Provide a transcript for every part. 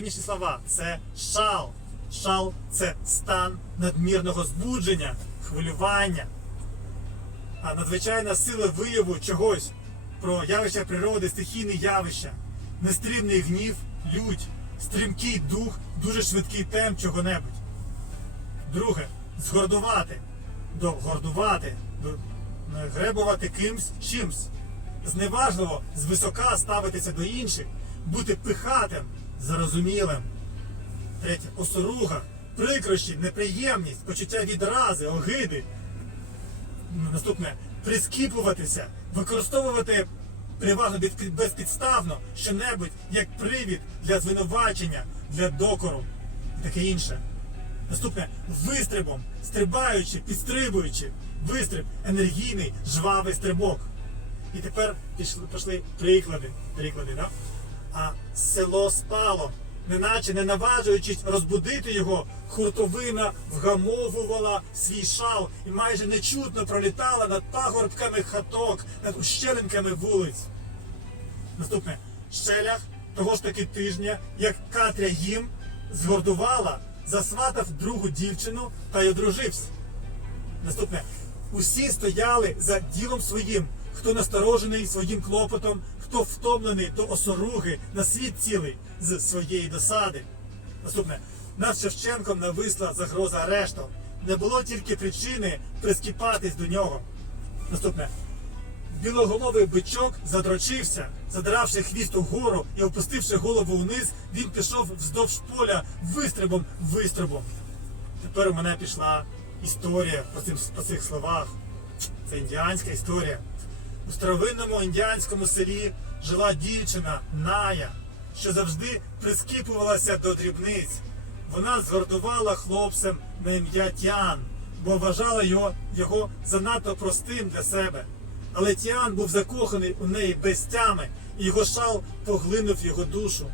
сьогоднішні слова це шал. Шал це стан надмірного збудження, хвилювання. А надзвичайна сила вияву чогось про явища природи, стихійні явища, нестримний гнів, лють, стрімкий дух, дуже швидкий темп чого-небудь. Друге, згордувати, догордувати, до- гребувати кимсь чимсь. Зневажливо звисока ставитися до інших, бути пихатим, зарозумілим. Третє, осоруга, прикрощі, неприємність, почуття відрази, огиди. Наступне прискіпуватися, використовувати переважно безпідставно що-небудь як привід для звинувачення, для докору і таке інше. Наступне вистрибом, стрибаючи, підстрибуючи, вистриб, енергійний, жвавий стрибок. І тепер пішли, пішли приклади. приклади да? А село спало, неначе не наважуючись розбудити його, хуртовина вгамовувала свій шал і майже нечутно пролітала над пагорбками хаток, над ущелинками вулиць. Наступне щелях того ж таки тижня, як Катря їм згордувала, засватав другу дівчину та й одружився. Наступне. Усі стояли за ділом своїм, хто насторожений своїм клопотом, хто втомлений до осоруги на світ цілий з своєї досади. Наступне. Над Шевченком нависла загроза арешту. Не було тільки причини прискіпатись до нього. Наступне. Білоголовий бичок задрочився, задравши хвіст угору і опустивши голову вниз, він пішов вздовж поля вистрибом вистрибом. Тепер у мене пішла історія по цих словах. Це індіанська історія. У старовинному індіанському селі жила дівчина Ная, що завжди прискіпувалася до дрібниць. Вона згордувала хлопцем на ім'я Тіан, бо вважала його, його занадто простим для себе. Але Тіан був закоханий у неї без тями, і його шал поглинув його душу.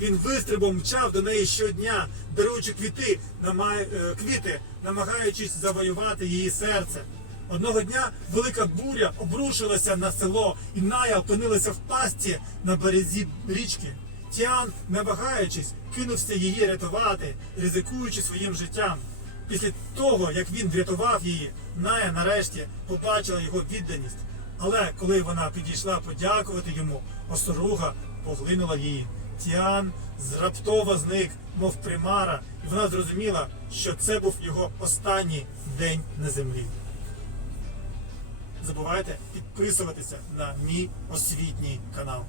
Він вистрибом мчав до неї щодня, беручи квіти, е, квіти, намагаючись завоювати її серце. Одного дня велика буря обрушилася на село, і Ная опинилася в пастці на березі річки. Тіан, не вагаючись, кинувся її рятувати, ризикуючи своїм життям. Після того, як він врятував її, Ная нарешті побачила його відданість. Але коли вона підійшла подякувати йому, осоруга поглинула її. Тіан зраптово зник, мов примара, і вона зрозуміла, що це був його останній день на землі. Забувайте підписуватися на мій освітній канал.